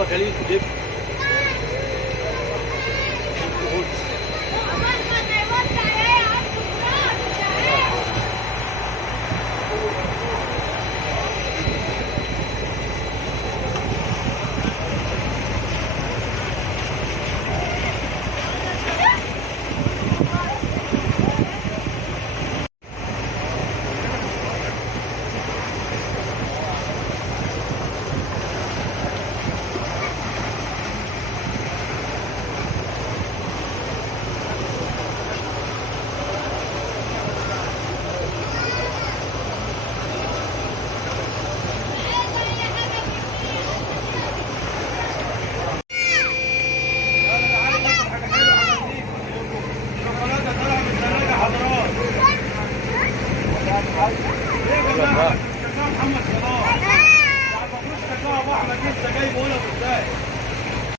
مصطفى خليل جيب. محمد صلاح. ما تخش ترجعوا بقى احمد لسه جايبه هنا قدام.